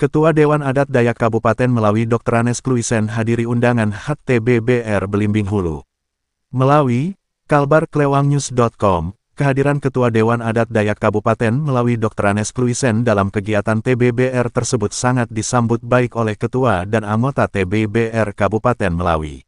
Ketua Dewan Adat Dayak Kabupaten Melawi Dr. Anes Kluisen hadiri undangan HTBBR Belimbing Hulu. Melawi, kalbarklewangnews.com, kehadiran Ketua Dewan Adat Dayak Kabupaten Melawi Dr. Anes Kluisen dalam kegiatan TBBR tersebut sangat disambut baik oleh Ketua dan anggota TBBR Kabupaten Melawi.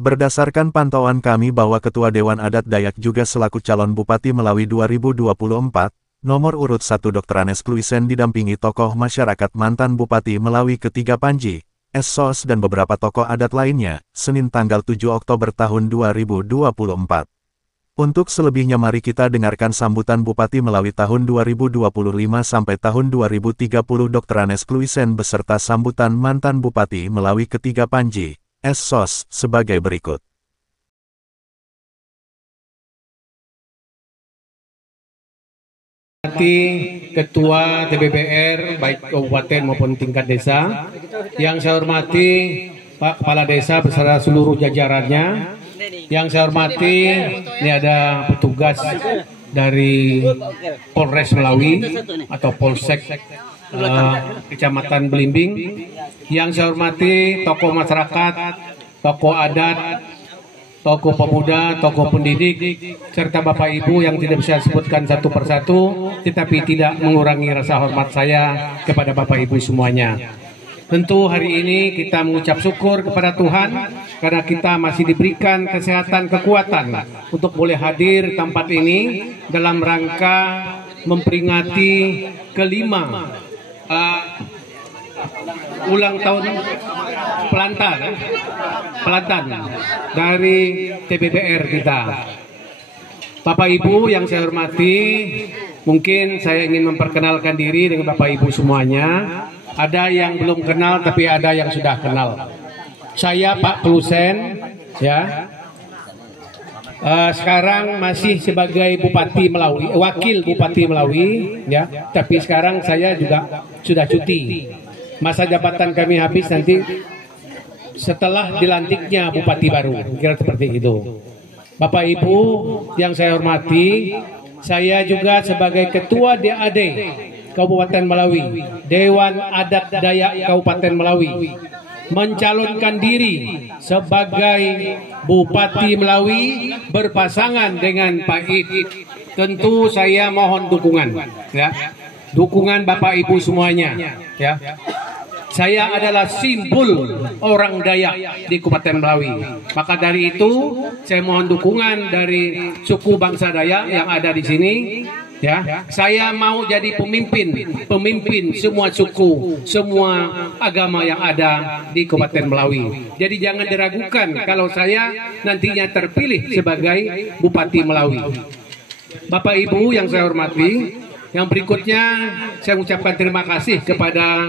Berdasarkan pantauan kami bahwa Ketua Dewan Adat Dayak juga selaku calon Bupati Melawi 2024, nomor urut 1 Dr. Anes Kluisen didampingi tokoh masyarakat mantan Bupati Melawi ketiga Panji, Sos dan beberapa tokoh adat lainnya, Senin tanggal 7 Oktober tahun 2024. Untuk selebihnya mari kita dengarkan sambutan Bupati Melawi tahun 2025 sampai tahun 2030 Dr. Anes Kluisen beserta sambutan mantan Bupati Melawi ketiga Panji, Sos sebagai berikut. Ketua TBBR baik kabupaten maupun tingkat desa, yang saya hormati Pak Kepala Desa beserta seluruh jajarannya, yang saya hormati ini ada petugas dari Polres Melawi atau Polsek Kecamatan Belimbing, yang saya hormati tokoh masyarakat, tokoh adat, tokoh pemuda, tokoh pendidik, serta Bapak Ibu yang tidak bisa sebutkan satu persatu, tetapi tidak mengurangi rasa hormat saya kepada Bapak Ibu semuanya. Tentu hari ini kita mengucap syukur kepada Tuhan, karena kita masih diberikan kesehatan, kekuatan untuk boleh hadir tempat ini dalam rangka memperingati kelima ulang tahun pelantan dari TBBR kita. Bapak Ibu yang saya hormati, mungkin saya ingin memperkenalkan diri dengan Bapak Ibu semuanya. Ada yang belum kenal tapi ada yang sudah kenal. Saya Pak Kluisen, ya. Sekarang masih sebagai Bupati Melawi, wakil Bupati Melawi, ya. Tapi sekarang saya juga sudah cuti. Masa jabatan kami habis nanti setelah dilantiknya Bupati baru, kira seperti itu. Bapak Ibu yang saya hormati, saya juga sebagai Ketua DAD Kabupaten Melawi, Dewan Adat Dayak Kabupaten Melawi, mencalonkan diri sebagai Bupati Melawi berpasangan dengan Pak Ip. Tentu saya mohon dukungan, ya, dukungan Bapak Ibu semuanya, ya. Saya adalah simbol orang Dayak di Kabupaten Melawi. Maka dari itu, saya mohon dukungan dari suku bangsa Dayak yang ada di sini. Ya, saya mau jadi pemimpin semua suku, semua agama yang ada di Kabupaten Melawi. Jadi jangan diragukan kalau saya nantinya terpilih sebagai Bupati Melawi. Bapak Ibu yang saya hormati, yang berikutnya saya ucapkan terima kasih kepada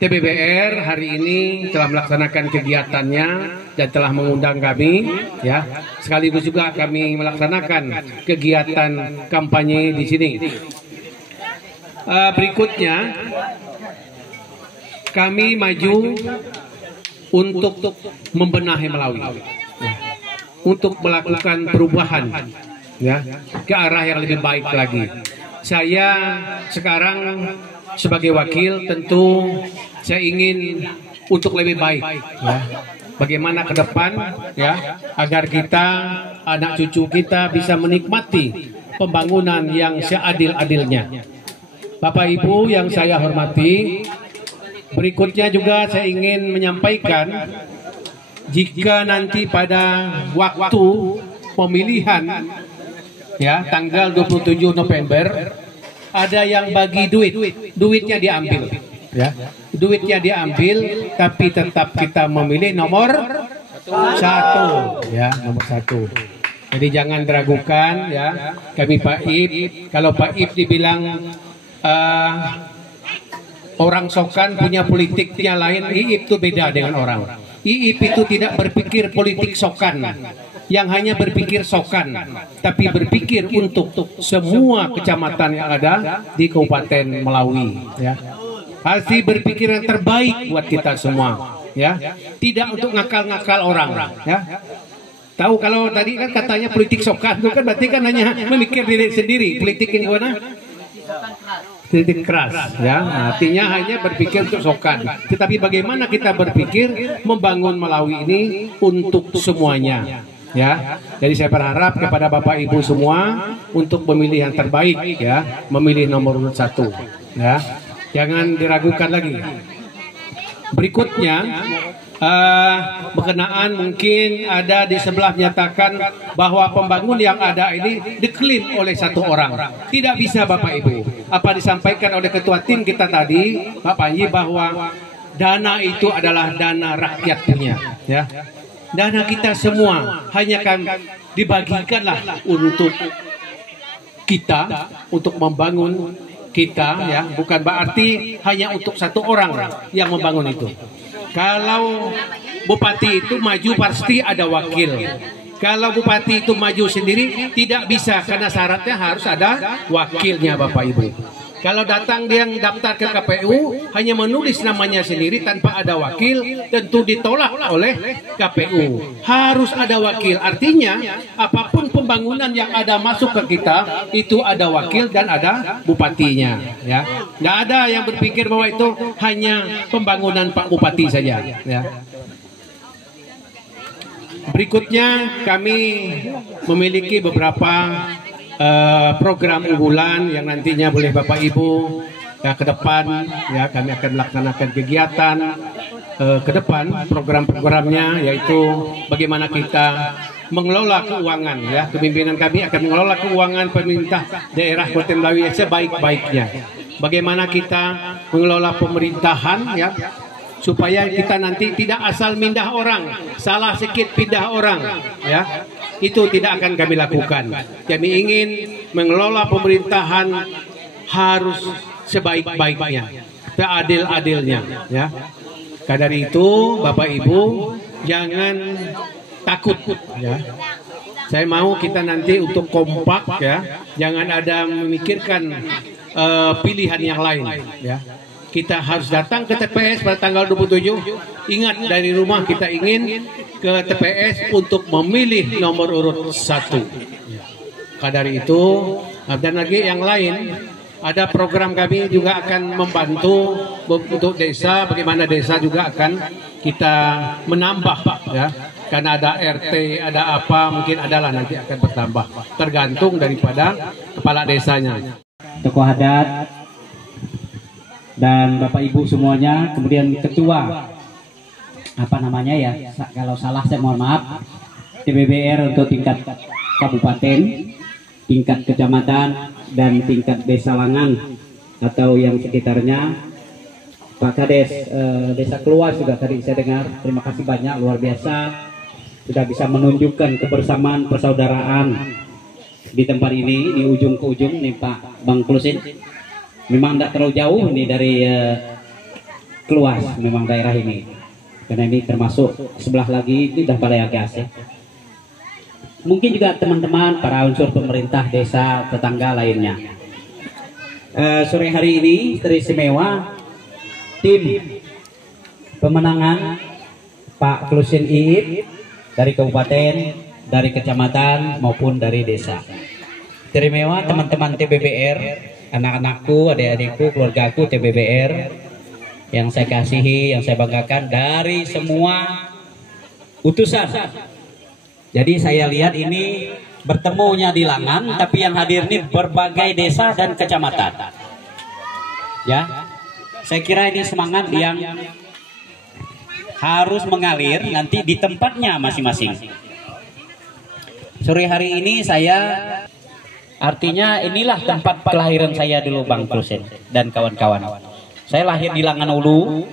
TBBR hari ini telah melaksanakan kegiatannya dan telah mengundang kami, ya. Sekaligus juga kami melaksanakan kegiatan kampanye di sini. Berikutnya kami maju untuk membenahi Melawi, untuk melakukan perubahan, ya, ke arah yang lebih baik lagi. Saya sekarang sebagai wakil tentu saya ingin untuk lebih baik, ya. Bagaimana ke depan, ya, agar kita, anak cucu kita bisa menikmati pembangunan yang seadil-adilnya. Bapak Ibu yang saya hormati, berikutnya juga saya ingin menyampaikan, jika nanti pada waktu pemilihan, ya, tanggal 27 November, ada yang bagi duitnya diambil, ya, duitnya diambil, tapi tetap kita memilih nomor 1, ya, nomor 1. Jadi jangan diragukan, ya, kami Pak Ip, kalau Pak Ip dibilang orang Sokan punya politiknya lain, Iip itu beda dengan orang. Iip itu tidak berpikir politik Sokan, yang hanya berpikir Sokan, tapi berpikir untuk semua kecamatan yang ada di Kabupaten Melawi, ya. Pasti berpikir yang terbaik buat kita semua, ya. Tidak untuk ngakal-ngakal orang, ya. Tahu kalau tadi kan katanya politik Sokan itu kan berarti kan hanya memikir diri sendiri. Politik ini mana? kritik keras, ya. Artinya hanya berpikir untuk sokan. Tetapi bagaimana kita berpikir membangun Melawi ini untuk semuanya, ya. Jadi saya berharap kepada Bapak Ibu semua untuk memilih yang terbaik, ya, memilih nomor urut 1, ya. Jangan diragukan lagi. Berikutnya, berkenaan mungkin ada di sebelah menyatakan bahwa pembangun yang ada ini diklaim oleh satu orang. Tidak bisa Bapak Ibu. Apa disampaikan oleh ketua tim kita tadi, Pak Panji, bahwa dana itu adalah dana rakyat punya, ya. Dana kita semua hanya kan dibagikanlah untuk kita, untuk membangun kita, ya, bukan berarti hanya untuk satu orang yang membangun itu. Kalau bupati itu maju pasti ada wakil. Kalau bupati itu maju sendiri tidak bisa karena syaratnya harus ada wakilnya Bapak Ibu. Kalau datang dia yang daftar ke KPU hanya menulis namanya sendiri tanpa ada wakil, tentu ditolak oleh KPU. Harus ada wakil. Artinya apapun pembangunan yang ada masuk ke kita itu ada wakil dan ada bupatinya. Ya, nggak ada yang berpikir bahwa itu hanya pembangunan Pak Bupati saja. Ya. Berikutnya kami memiliki beberapa program unggulan yang nantinya boleh Bapak Ibu ya ke depan, ya, kami akan melaksanakan kegiatan ke depan. Program-programnya yaitu bagaimana kita mengelola keuangan, ya. Kepimpinan kami akan mengelola keuangan pemerintah daerah Kabupaten Melawi sebaik-baiknya. Bagaimana kita mengelola pemerintahan, ya, supaya kita nanti tidak asal mindah orang, salah sedikit pindah orang, ya. Itu tidak akan kami lakukan. Kami ingin mengelola pemerintahan harus sebaik-baiknya, seadil-adilnya, ya. Karena dari itu Bapak Ibu jangan takut, ya. Saya mau kita nanti untuk kompak, ya. Jangan ada memikirkan pilihan yang lain, ya. Kita harus datang ke TPS pada tanggal 27. Ingat, dari rumah kita ingin ke TPS untuk memilih nomor urut 1. Karena dari itu, dan lagi yang lain, ada program kami juga akan membantu untuk desa, bagaimana desa juga akan kita menambah, ya. Karena ada RT, ada apa, mungkin adalah nanti akan bertambah. Tergantung daripada kepala desanya. Tokoh adat dan Bapak Ibu semuanya, kemudian ketua apa namanya, ya, kalau salah saya mohon maaf, TBBR untuk tingkat kabupaten, tingkat kecamatan, dan tingkat desa Langan atau yang sekitarnya. Pak Kades Desa Keluas juga tadi saya dengar, terima kasih banyak, luar biasa sudah bisa menunjukkan kebersamaan persaudaraan di tempat ini, di ujung ke ujung nih Pak Bang Klusin. Memang tidak terlalu jauh nih dari Keluas, memang daerah ini, karena ini termasuk sebelah lagi itu dah Balai Agas, ya. Mungkin juga teman-teman para unsur pemerintah desa tetangga lainnya. Sore hari ini teristimewa tim pemenangan Pak Klusin Iip dari kabupaten, dari kecamatan maupun dari desa. Teristimewa teman-teman TBBR, anak-anakku, adik-adikku, keluargaku TBBR yang saya kasihi, yang saya banggakan, dari semua utusan. Jadi saya lihat ini bertemunya di Langan, tapi yang hadir ini berbagai desa dan kecamatan. Ya, saya kira ini semangat yang harus mengalir nanti di tempatnya masing-masing. Sore hari ini saya, artinya inilah tempat kelahiran saya dulu Bang Klusin dan kawan-kawan. Saya lahir di Langan Ulu,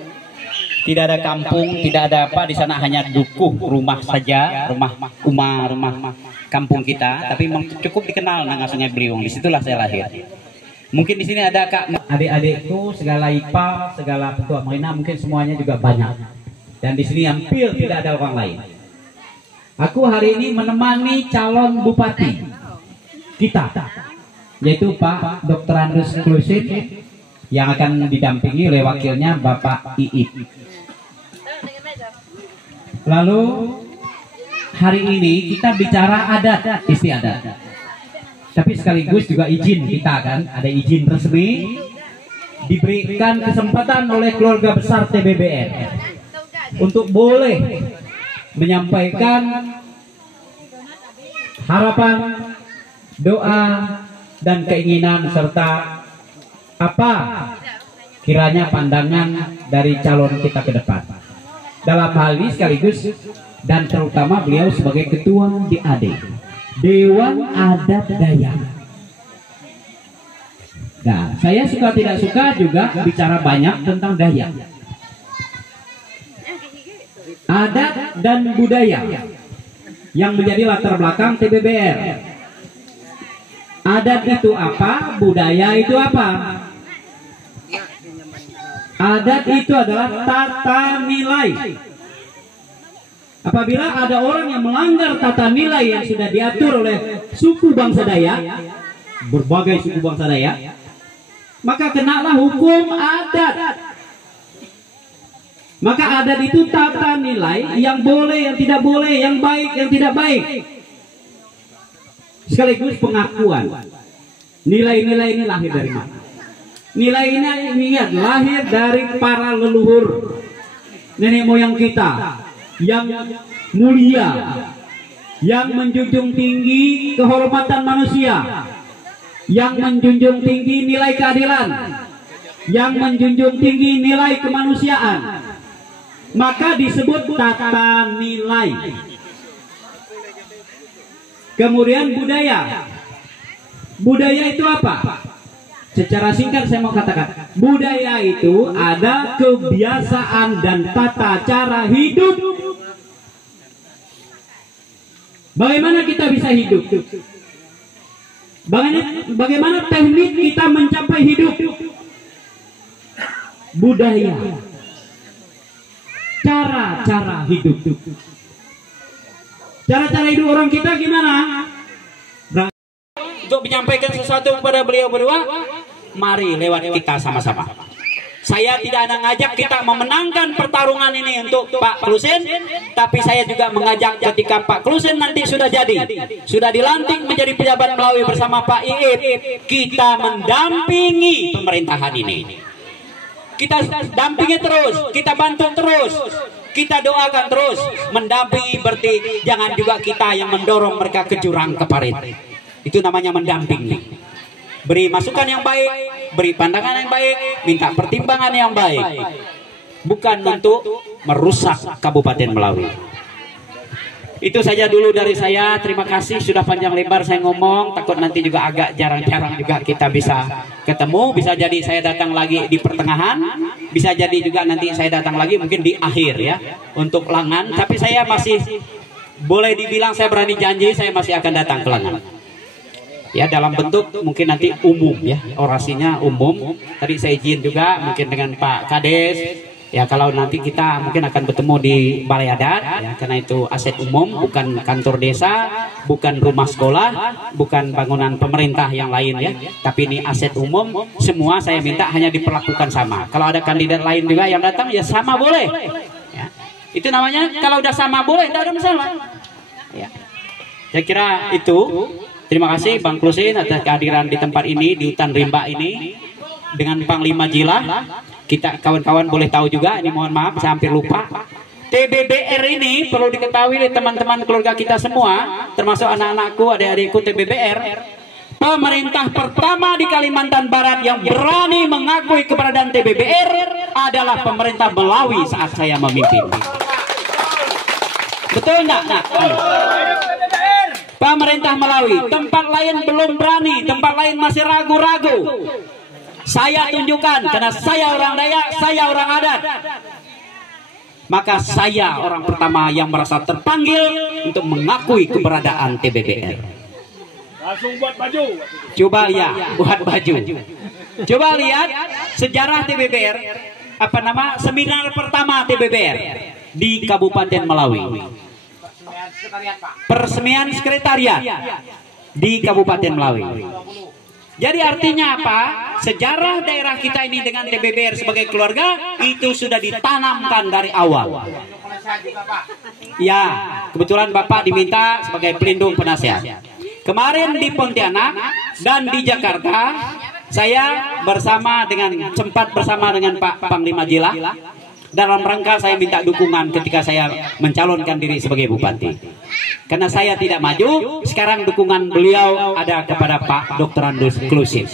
tidak ada kampung, tidak ada apa di sana, hanya dukuh rumah saja, rumah kampung kita, tapi memang cukup dikenal nama Sungai Beliung. Disitulah saya lahir. Mungkin di sini ada kak adik-adikku, segala IPA, segala petua Moina, mungkin semuanya juga banyak. Dan di sini hampir tidak ada orang lain. Aku hari ini menemani calon bupati kita, yaitu Pak Dr. Andrus Klusin, yang akan didampingi oleh wakilnya Bapak Iip. Lalu hari ini kita bicara adat istiadat, tapi sekaligus juga izin kita kan, ada izin resmi diberikan kesempatan oleh keluarga besar TBBR untuk boleh menyampaikan harapan, doa, dan keinginan serta apa kiranya pandangan dari calon kita ke depan. Dalam hal ini sekaligus dan terutama beliau sebagai ketua DAD, Dewan Adat Dayak. Nah, saya suka tidak suka juga bicara banyak tentang Dayak. Adat dan budaya yang menjadi latar belakang TBBR. Adat itu apa? Budaya itu apa? Adat itu adalah tata nilai. Apabila ada orang yang melanggar tata nilai yang sudah diatur oleh suku bangsa Dayak, berbagai suku bangsa Dayak, maka kenalah hukum adat. Maka adat itu tata nilai yang boleh, yang tidak boleh, yang baik, yang tidak baik. Sekaligus pengakuan. Nilai-nilai ini lahir dari mana? Nilai ini ingat lahir dari para leluhur nenek moyang kita yang mulia, yang menjunjung tinggi kehormatan manusia, yang menjunjung tinggi nilai keadilan, yang menjunjung tinggi nilai kemanusiaan. Maka disebut tata nilai. Kemudian budaya. Budaya itu apa? Secara singkat saya mau katakan, budaya itu ada kebiasaan dan tata cara hidup. Bagaimana kita bisa hidup? Bagaimana teknik kita mencapai hidup? Budaya. Cara-cara hidup. Cara-cara hidup orang kita gimana? Untuk menyampaikan sesuatu kepada beliau berdua, mari lewat kita sama-sama. Saya tidak ada ngajak kita memenangkan pertarungan ini untuk Pak Klusen, tapi saya juga mengajak ketika Pak Klusen nanti sudah jadi, sudah dilantik menjadi pejabat Melawi bersama Pak Iip, kita mendampingi pemerintahan ini. Kita dampingi terus, kita bantu terus, kita doakan terus. Mendampingi berarti jangan juga kita yang mendorong mereka ke jurang ke parit. Itu namanya mendampingi. Beri masukan yang baik, beri pandangan yang baik, minta pertimbangan yang baik. Bukan untuk merusak Kabupaten Melawi. Itu saja dulu dari saya. Terima kasih sudah panjang lebar saya ngomong. Takut nanti juga agak jarang-jarang juga kita bisa ketemu. Bisa jadi saya datang lagi di pertengahan. Bisa jadi juga nanti saya datang lagi mungkin di akhir ya. Untuk Langan. Tapi saya masih boleh dibilang saya berani janji saya masih akan datang ke Langan. Ya dalam bentuk mungkin nanti umum ya, orasinya umum. Tadi saya izin juga mungkin dengan Pak Kades ya, kalau nanti kita mungkin akan bertemu di Balai Adat ya, karena itu aset umum, bukan kantor desa, bukan rumah sekolah, bukan bangunan pemerintah yang lain ya, tapi ini aset umum. Semua saya minta hanya diperlakukan sama. Kalau ada kandidat lain juga yang datang ya sama boleh ya. Itu namanya kalau udah sama boleh, tidak ada masalah ya. Saya kira itu. Terima kasih Bang Klusen atas kehadiran di tempat ini, di hutan rimba ini dengan Panglima Jila. Kita kawan-kawan boleh tahu juga, ini mohon maaf saya hampir lupa. TBBR ini perlu diketahui oleh teman-teman keluarga kita semua, termasuk anak-anakku, adik-adikku TBBR. Pemerintah pertama di Kalimantan Barat yang berani mengakui keberadaan TBBR adalah pemerintah Melawi saat saya memimpin. Betul enggak? Nah, pemerintah Melawi, tempat lain belum berani, tempat lain masih ragu-ragu. Saya tunjukkan, karena saya orang Dayak, saya orang adat. Maka saya orang pertama yang merasa terpanggil untuk mengakui keberadaan TBBR. Langsung buat baju. Coba ya, buat baju. Coba lihat sejarah TBBR, apa nama seminar pertama TBBR di Kabupaten Melawi. Peresmian sekretariat di Kabupaten Melawi. Jadi artinya apa? Sejarah daerah kita ini dengan TBBR sebagai keluarga itu sudah ditanamkan dari awal. Ya, kebetulan Bapak diminta sebagai pelindung penasehat. Kemarin di Pontianak dan di Jakarta Saya sempat bersama dengan Pak Panglima Jila dalam rangka saya minta dukungan ketika saya mencalonkan diri sebagai bupati. Karena saya tidak maju, sekarang dukungan beliau ada kepada Pak Dr. Andus Klusif.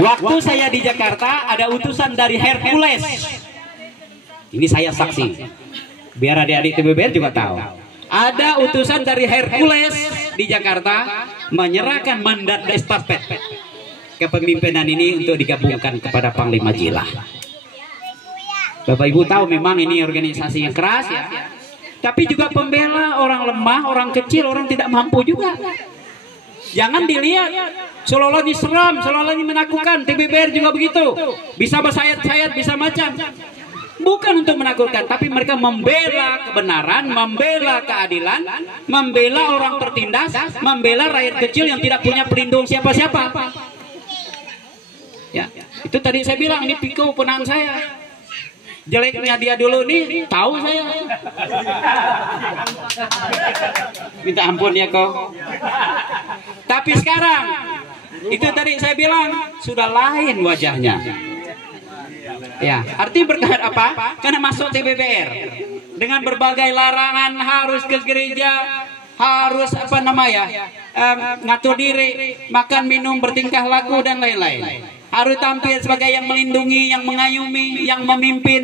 Waktu saya di Jakarta ada utusan dari Hercules. Ini saya saksi. Biar adik-adik TBBR juga tahu. Ada utusan dari Hercules di Jakarta menyerahkan mandat estafet kepemimpinan ini untuk digabungkan kepada Panglima Jila. Bapak Ibu tahu memang ini organisasi yang keras ya. Tapi juga pembela orang lemah, orang kecil, orang tidak mampu juga. Jangan dilihat seolah-olah diseram, seolah-olah menakutkan. TBBR juga begitu. Bisa bersayat-sayat, bisa macam. Bukan untuk menakutkan, tapi mereka membela kebenaran, membela keadilan, membela orang tertindas, membela rakyat kecil yang tidak punya pelindung siapa-siapa. Ya, itu tadi saya bilang ini pikul ponaan saya. Jeleknya dia dulu nih, tahu saya. Minta ampun ya kok. Tapi sekarang, itu tadi saya bilang sudah lain wajahnya. Ya, arti berkat apa? Karena masuk TBBR dengan berbagai larangan, harus ke gereja, harus ngatur diri, makan minum, bertingkah laku dan lain-lain. Harus tampil sebagai yang melindungi, yang mengayomi, yang memimpin.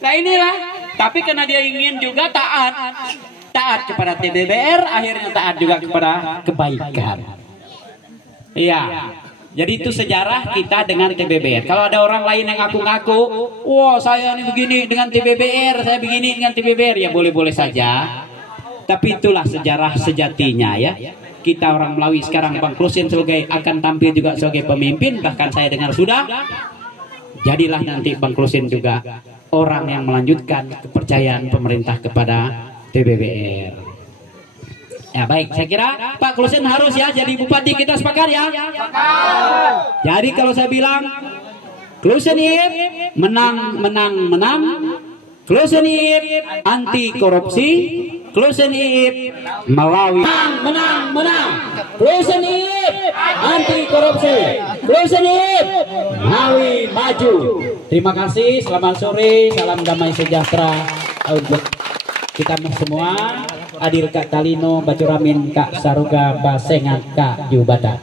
Nah inilah. Tapi karena dia ingin juga taat kepada TBBR, akhirnya taat juga kepada kebaikan. Iya. Jadi itu sejarah kita dengan TBBR. Kalau ada orang lain yang ngaku-ngaku, wah saya ini begini dengan TBBR, saya begini dengan TBBR, ya boleh-boleh saja. Tapi itulah sejarah sejatinya ya. Kita orang Melawi sekarang Bang Klusin akan tampil juga sebagai pemimpin. Bahkan saya dengar sudah. Jadilah nanti Bang Klusin juga orang yang melanjutkan kepercayaan pemerintah kepada TBBR. Ya baik, saya kira Pak Klusin harus ya jadi bupati, kita sepakat ya. Jadi kalau saya bilang Klusin menang. Klusin anti korupsi. Klusin Melawi menang. Klusin anti korupsi. Klusin Melawi maju. Terima kasih, selamat sore, salam damai sejahtera untuk kita semua. Adir Kak Talino, Bacuramin Kak Saruga, Basengan Kak Jubata.